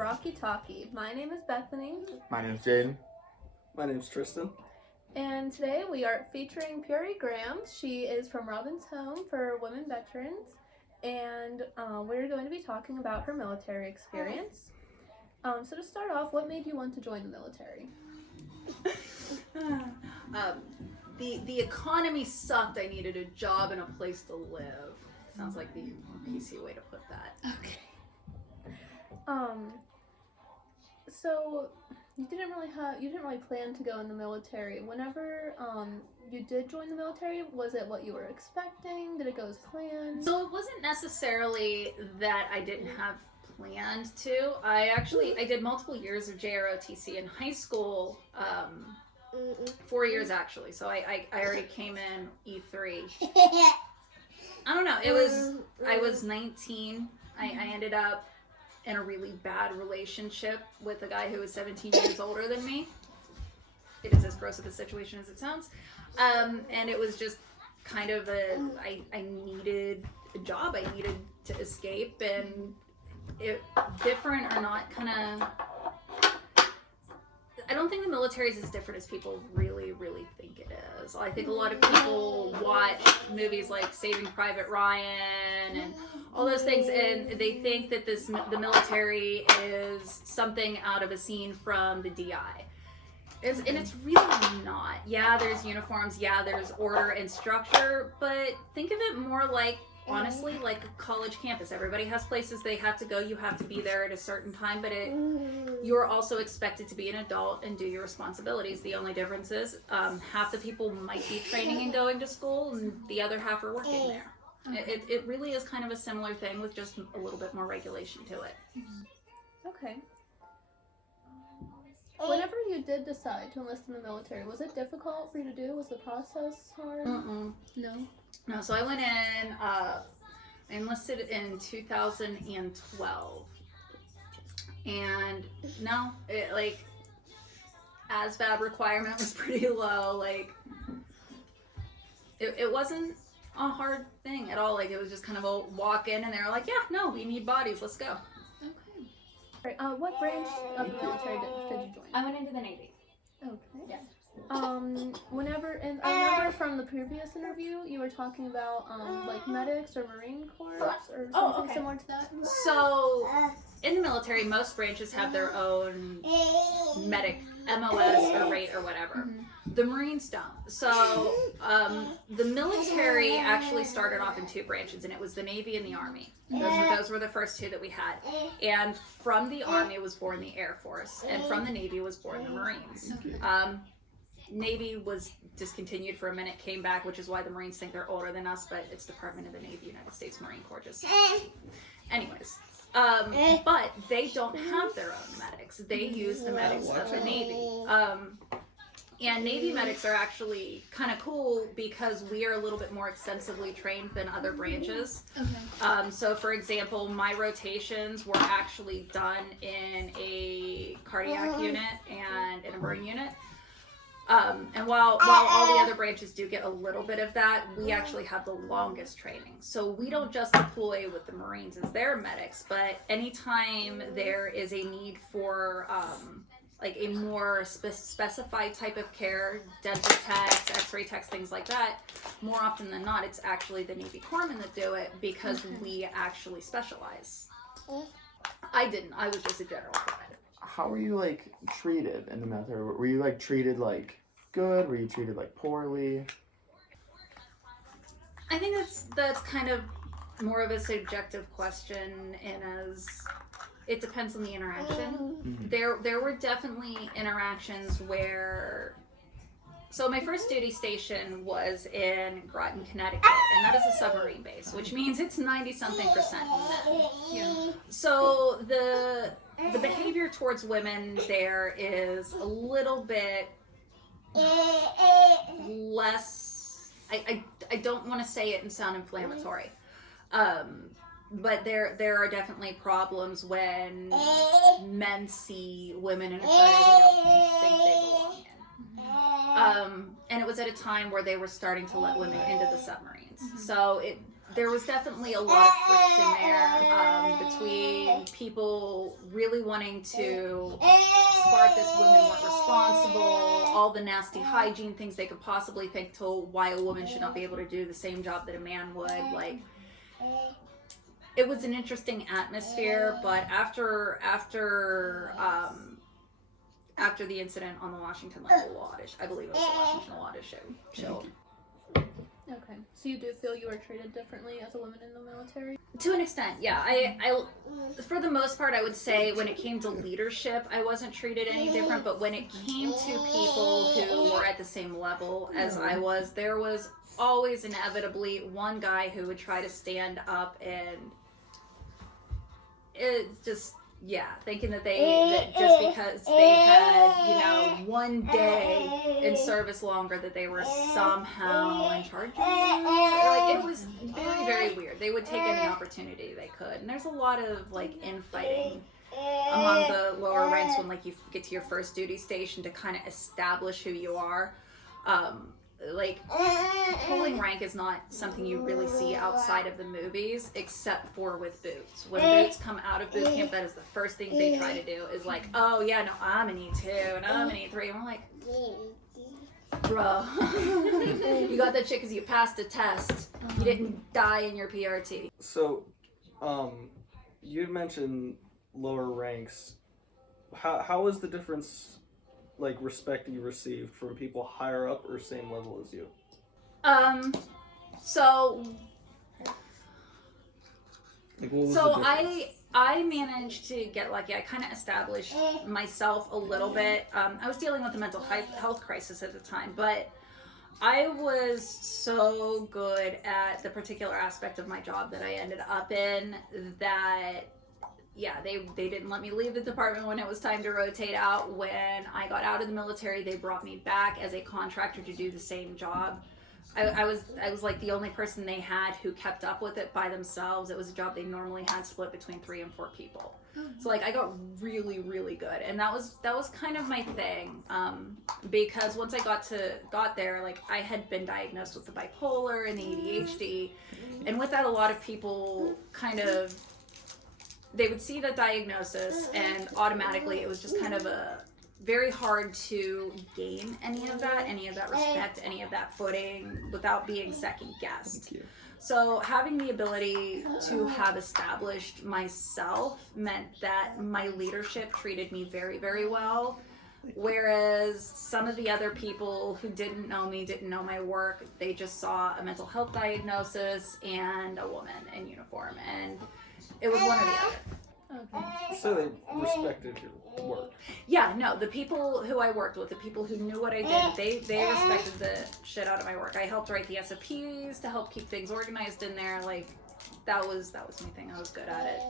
Brocky Talky. My name is Bethany. My name's Jaden. My name's Tristan. And today we are featuring Puri Graham. She is from Robin's Home for Women Veterans. And we're going to be talking about her military experience. So to start off, what made you want to join the military? The economy sucked. I needed a job and a place to live. Sounds like the PC way to put that. Okay. So you didn't really plan to go in the military. Whenever you did join the military, was it what you were expecting? Did it go as planned? So it wasn't necessarily that I didn't have planned to. I did multiple years of JROTC in high school. 4 years actually. So I already came in E3. I don't know. I was 19. I ended up in a really bad relationship with a guy who was 17 years older than me. It is as gross of a situation as it sounds. And it was just kind of I needed a job. I needed to escape, and different or not, kind of, I don't think the military is as different as people really, really think it is. I think a lot of people watch movies like Saving Private Ryan and all those things, and they think that the military is something out of a scene from the DI. And it's really not. Yeah, there's uniforms, yeah, there's order and structure, but think of it more like, honestly, like a college campus. Everybody has places they have to go. You have to be there at a certain time, but you're also expected to be an adult and do your responsibilities. The only difference is half the people might be training and going to school, and the other half are working there. It really is kind of a similar thing with just a little bit more regulation to it. Okay. Whenever you did decide to enlist in the military, was it difficult for you to do? Was the process hard? No, so I went in, I enlisted in 2012, and no, ASVAB requirement was pretty low. Like, it wasn't a hard thing at all. Like, it was just kind of a walk in, and they were like, yeah, no, we need bodies, let's go. Okay. Right, what branch of the military did you join? I went into the Navy. Okay. Yeah. I remember from the previous interview, you were talking about like medics or Marine Corps or something similar to that. So in the military, most branches have their own medic, MOS or rate or whatever. Mm-hmm. The Marines don't. So the military actually started off in two branches, and it was the Navy and the Army. Those were the first two that we had. And from the Army was born the Air Force, and from the Navy was born the Marines. Navy was discontinued for a minute, came back, which is why the Marines think they're older than us, but it's Department of the Navy, United States Marine Corps. Just anyways. But they don't have their own medics. They use the medics of the Navy. And Navy medics are actually kind of cool because we are a little bit more extensively trained than other branches. Okay. So for example, my rotations were actually done in a cardiac unit and in a burn unit. And while all the other branches do get a little bit of that, we actually have the longest training. So we don't just deploy with the Marines as their medics, but anytime there is a need for like a more specified type of care, dental techs, x-ray techs, things like that, more often than not, it's actually the Navy corpsmen that do it because we actually specialize. I didn't. I was just a general provider. How were you, like, treated in the military? Were you, like, treated, like, good? Were you treated, like, poorly? I think that's kind of more of a subjective question, and as it depends on the interaction. Mm-hmm. There were definitely interactions where, so my first duty station was in Groton, Connecticut, and that is a submarine base, which means it's 90-something% men. Yeah. So the behavior towards women there is a little bit less, I don't want to say it and sound inflammatory, but there are definitely problems when men see women in a career they don't think they belong in. And it was at a time where they were starting to let women into the submarines. So there was definitely a lot of friction there between people really wanting to spark this women weren't responsible, all the nasty hygiene things they could possibly think to why a woman should not be able to do the same job that a man would. Like, it was an interesting atmosphere, but after the incident on the Washington Law Dish, I believe it was the Washington Law Dish show. Okay, so you do feel you were treated differently as a woman in the military? To an extent, yeah. I for the most part, I would say when it came to leadership, I wasn't treated any different. But when it came to people who were at the same level as I was, there was always inevitably one guy who would try to stand up and it just. Yeah, thinking that just because they had, one day in service longer that they were somehow in charge. Like, it was very, very weird. They would take any opportunity they could. And there's a lot of, like, infighting among the lower ranks when, like, you get to your first duty station to kind of establish who you are. Pulling rank is not something you really see outside of the movies, except for with boots. When boots come out of boot camp, that is the first thing they try to do is like, oh yeah, no, I'm an E2 and I'm an E3. And I'm like, bro, you got that shit because you passed a test. You didn't die in your PRT. So, you had mentioned lower ranks. How is the difference, like, respect you received from people higher up or same level as you? Like, what was the difference? I managed to get lucky. I kind of established myself a little bit. I was dealing with a mental health crisis at the time, but I was so good at the particular aspect of my job that I ended up in that, yeah, they didn't let me leave the department when it was time to rotate out. When I got out of the military, they brought me back as a contractor to do the same job. I was like the only person they had who kept up with it by themselves. It was a job they normally had split between 3 and 4 people. So like I got really, really good, and that was kind of my thing. Because once I got there, like I had been diagnosed with the bipolar and the ADHD, and with that, a lot of people they would see that diagnosis, and automatically it was just kind of very hard to gain any of that respect, any of that footing without being second guessed. So having the ability to have established myself meant that my leadership treated me very, very well. Whereas some of the other people who didn't know me, didn't know my work, they just saw a mental health diagnosis and a woman in uniform, and it was one or the other. Okay. So they respected your work. Yeah, no, the people who I worked with, the people who knew what I did, they respected the shit out of my work. I helped write the SOPs to help keep things organized in there. Like, that was my thing. I was good at it.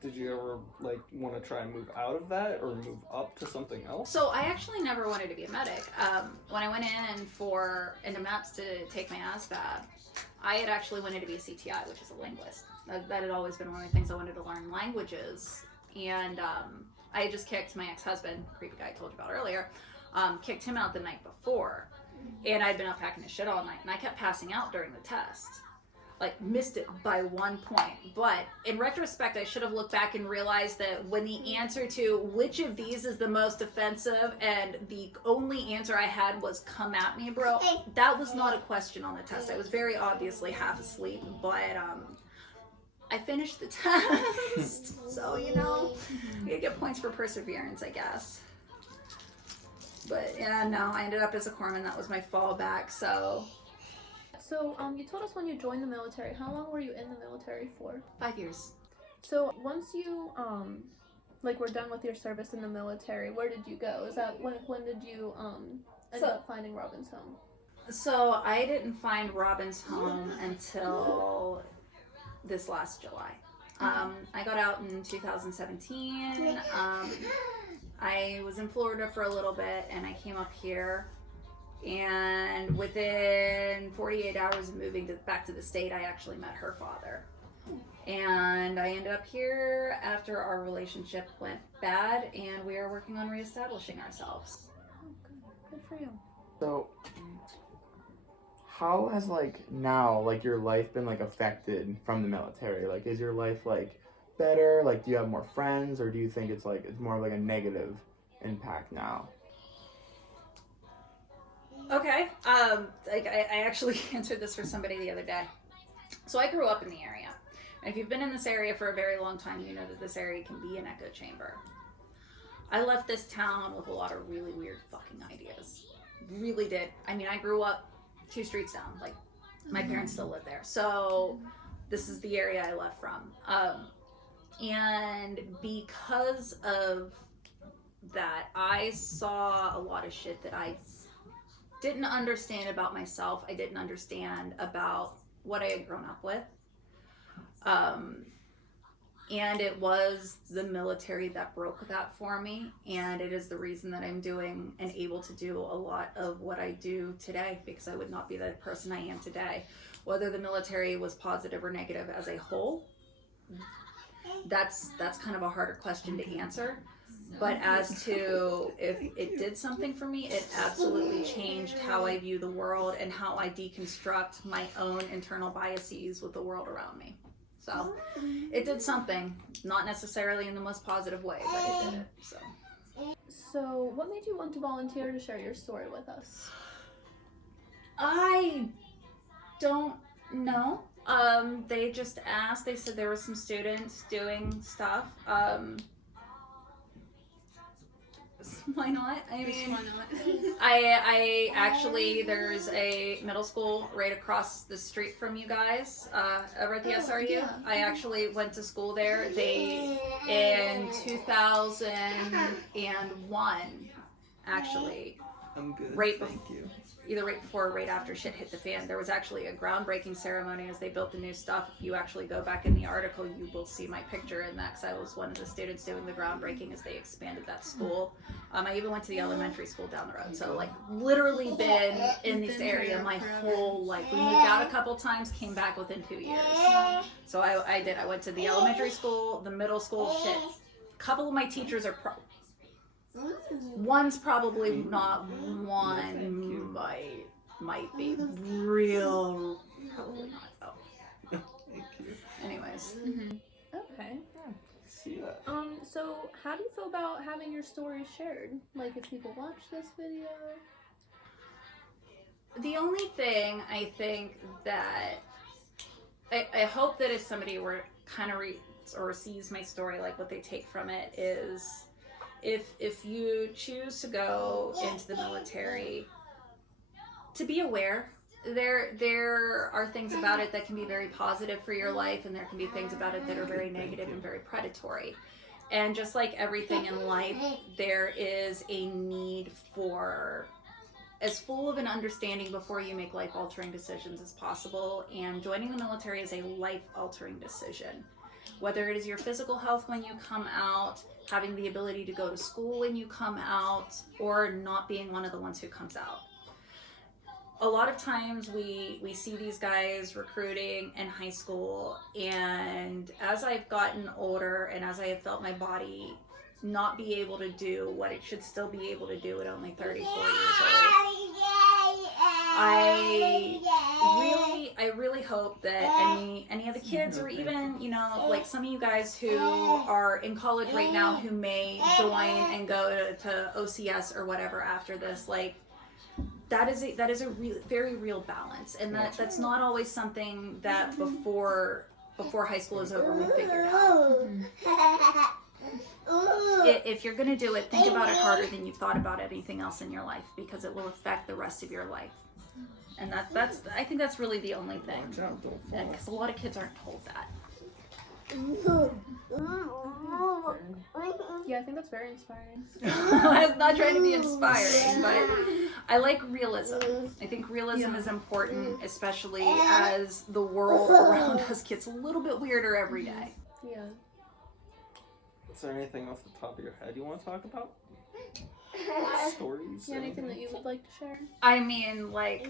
Did you ever, like, want to try and move out of that or move up to something else? So I actually never wanted to be a medic. When I went into MAPS to take my ASVAB, I had actually wanted to be a CTI, which is a linguist. That had always been one of the things I wanted to learn, languages. And I had just kicked my ex-husband, creepy guy I told you about earlier, kicked him out the night before. And I'd been up packing his shit all night, and I kept passing out during the test. Like, missed it by 1 point. But in retrospect, I should have looked back and realized that when the answer to which of these is the most offensive and the only answer I had was come at me, bro, that was not a question on the test. I was very obviously half asleep, but I finished the test. So, you get points for perseverance, I guess. But yeah, no, I ended up as a corpsman. That was my fallback, So, you told us when you joined the military. How long were you in the military for? 5 years. So, once you, were done with your service in the military, where did you go? Is that, when did you, end up finding Robin's home? So, I didn't find Robin's home until this last July. I got out in 2017. I was in Florida for a little bit, and I came up here. And within 48 hours of moving back to the state, I actually met her father. And I ended up here after our relationship went bad, and we are working on reestablishing ourselves. Oh, good for you. So, how has like now like your life been like affected from the military? Like, is your life like better? Like, do you have more friends, or do you think it's more like a negative impact now? Okay. Like I actually answered this for somebody the other day. So I grew up in the area. And if you've been in this area for a very long time, you know that this area can be an echo chamber. I left this town with a lot of really weird fucking ideas. Really did. I mean, I grew up 2 streets down. Like, my parents still live there. So this is the area I left from. And because of that, I saw a lot of shit that I didn't understand about myself. I didn't understand about what I had grown up with. And it was the military that broke that for me. And it is the reason that I'm doing and able to do a lot of what I do today, because I would not be the person I am today. Whether the military was positive or negative as a whole, that's kind of a harder question to answer. But as to if it did something for me, it absolutely changed how I view the world and how I deconstruct my own internal biases with the world around me. So it did something, not necessarily in the most positive way, but it did. So what made you want to volunteer to share your story with us? I don't know. They just asked. They said there were some students doing stuff. Why not? I mean, Why not? I actually, there's a middle school right across the street from you guys, over at the SRU. Yeah. I actually went to school there. They, in 2001, actually, I'm good. Right Thank you. either right before or right after shit hit the fan, there was actually a groundbreaking ceremony as they built the new stuff. If you actually go back in the article, you will see my picture in that, because I was one of the students doing the groundbreaking as they expanded that school. I even went to the elementary school down the road, so like literally been in this area my whole life. We moved out a couple times, came back within 2 years. So I did. I went to the elementary school, the middle school, shit. A couple of my teachers are one's probably not, one might be real, probably not. Oh. Thank you. Anyways. Okay. See that. So how do you feel about having your story shared? Like, if people watch this video? The only thing I think that I hope that if somebody were kind of reads or sees my story, like what they take from it is, if you choose to go into the military, to be aware. There are things about it that can be very positive for your life, and there can be things about it that are very negative and very predatory. And just like everything in life, there is a need for as full of an understanding before you make life-altering decisions as possible. And joining the military is a life-altering decision. Whether it is your physical health when you come out, having the ability to go to school when you come out, or not being one of the ones who comes out. A lot of times we see these guys recruiting in high school, and as I've gotten older and as I have felt my body not be able to do what it should still be able to do at only 34 years old, I really hope that any of the kids, or even, you know, like some of you guys who are in college right now who may join and go to OCS or whatever after this, like, that is a very real balance, and that's not always something that before high school is over we figured out. If you're gonna do it, think about it harder than you've thought about anything else in your life, because it will affect the rest of your life. And that's I think that's really the only thing, because a lot of kids aren't told that. Yeah, I think that's very inspiring. I was not trying to be inspiring, but I like realism. I think realism is important, especially as the world around us gets a little bit weirder every day. Yeah. Is there anything off the top of your head you want to talk about? Stories? Yeah, anything that you would like to share? I mean, like,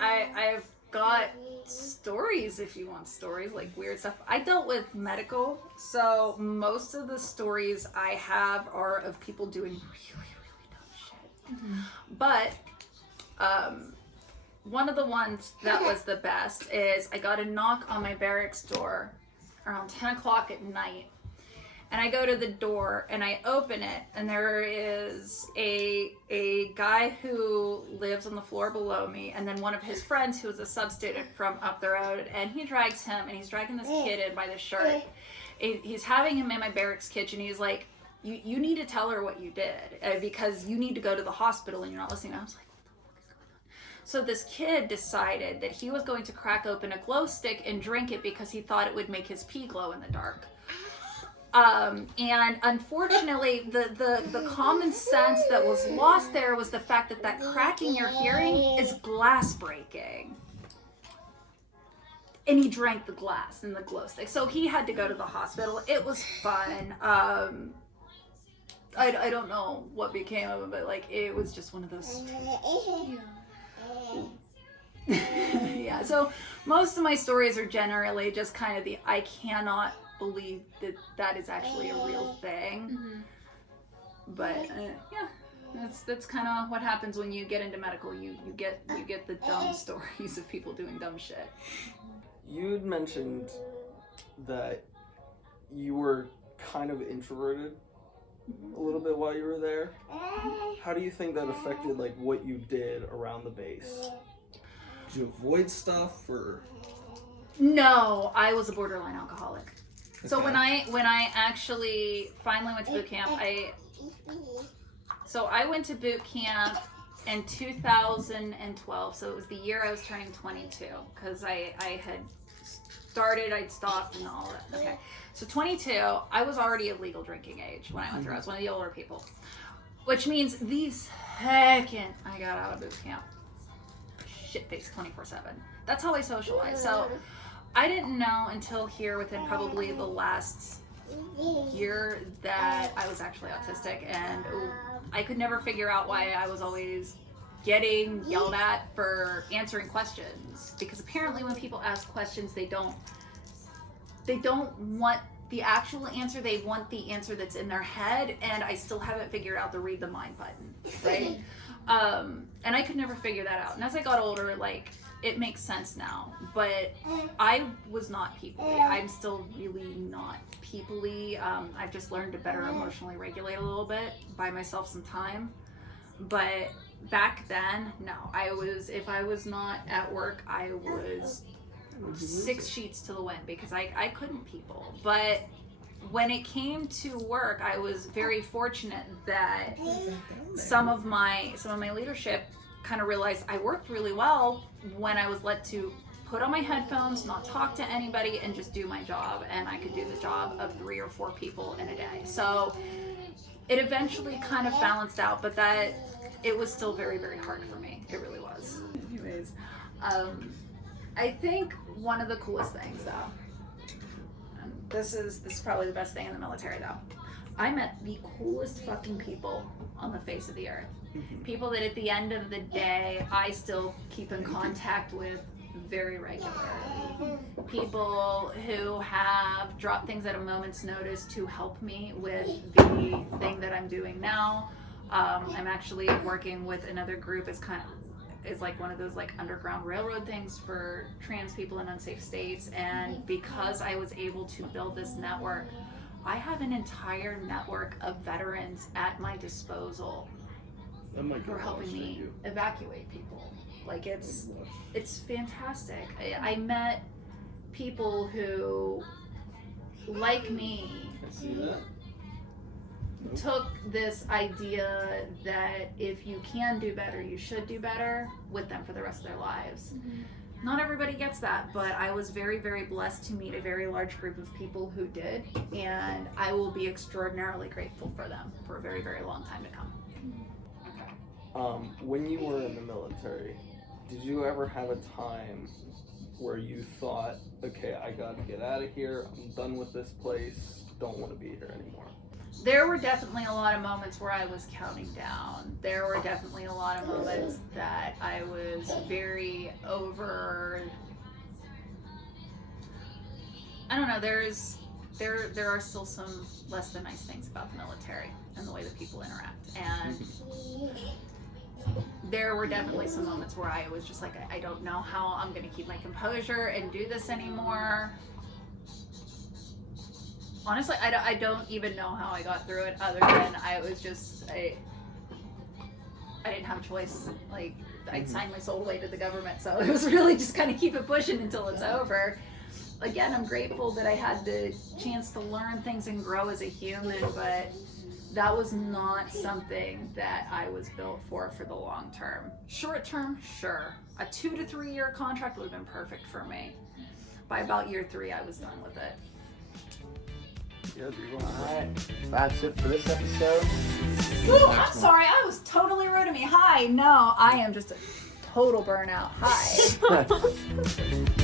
I've got stories, if you want stories, like weird stuff. I dealt with medical, so most of the stories I have are of people doing really, really dumb shit. But one of the ones that was the best is I got a knock on my barracks door around 10 o'clock at night. And I go to the door and I open it, and there is a guy who lives on the floor below me, and then one of his friends who is a sub student from up the road, and he drags him, and he's dragging this kid in by the shirt. He's having him in my barracks kitchen. He's like, you need to tell her what you did, because you need to go to the hospital and you're not listening. I was like, so this kid decided that he was going to crack open a glow stick and drink it because he thought it would make his pee glow in the dark. And unfortunately, the common sense that was lost there was the fact that cracking you're hearing is glass breaking. And he drank the glass in the glow stick. So he had to go to the hospital. It was fun. I don't know what became of him, but like, it was just one of those. Yeah, so most of my stories are generally just kind of I cannot believe that is actually a real thing. But yeah, that's kind of what happens when you get into medical. You get the dumb stories of people doing dumb shit. You'd mentioned that you were kind of introverted a little bit while you were there. How do you think that affected like what you did around the base? Did you avoid stuff or? No, I was a borderline alcoholic. Okay. So when I actually finally went to boot camp, I went to boot camp in 2012. So it was the year I was turning 22, because I had started, I'd stopped and all that. Okay. So 22, I was already of legal drinking age when I went through. I was one of the older people, which means the second I got out of boot camp, shit-faced 24/7. That's how I socialized. So I didn't know until here within probably the last year that I was actually autistic, and I could never figure out why I was always getting yelled at for answering questions, because apparently when people ask questions, they don't want the actual answer, they want the answer that's in their head, and I still haven't figured out the read the mind button, right? And I could never figure that out. And as I got older, like, it makes sense now, but I was not people-y. I'm still really not people-y. I've just learned to better emotionally regulate a little bit, buy myself some time. But back then, no, if I was not at work, I was 6 sheets to the wind, because I couldn't people. But when it came to work, I was very fortunate that some of my leadership kind of realized I worked really well when I was let to put on my headphones, not talk to anybody, and just do my job. And I could do the job of 3 or 4 people in a day. So it eventually kind of balanced out, but that it was still very, very hard for me. It really was. Anyways, I think one of the coolest things, though, this is probably the best thing in the military, though. I met the coolest fucking people on the face of the earth. People that at the end of the day, I still keep in contact with very regularly. People who have dropped things at a moment's notice to help me with the thing that I'm doing now. I'm actually working with another group. It's like one of those like underground railroad things for trans people in unsafe states. And because I was able to build this network, I have an entire network of veterans at my disposal who are helping me evacuate people. Like, it's fantastic. I met people who, like me, took this idea that if you can do better, you should do better with them for the rest of their lives. Not everybody gets that, but I was very, very blessed to meet a very large group of people who did, and I will be extraordinarily grateful for them for a very, very long time to come. When you were in the military, did you ever have a time where you thought, okay, I gotta get out of here, I'm done with this place, don't want to be here anymore? There were definitely a lot of moments where I was counting down. There were definitely a lot of moments that I was very over. I don't know, there are still some less than nice things about the military and the way that people interact. And there were definitely some moments where I was just like, I don't know how I'm going to keep my composure and do this anymore. Honestly, I don't even know how I got through it, other than I was just, I didn't have a choice. Like, I'd signed my soul away to the government, so it was really just kind of keep it pushing until it's over. Again, I'm grateful that I had the chance to learn things and grow as a human, but that was not something that I was built for the long term. Short term, sure. A 2 to 3 year contract would have been perfect for me. By about year 3, I was done with it. Yeah, you're going Alright, that's it for this episode. Ooh, I'm sorry, I was totally rude to me. Hi, no, I am just a total burnout. Hi.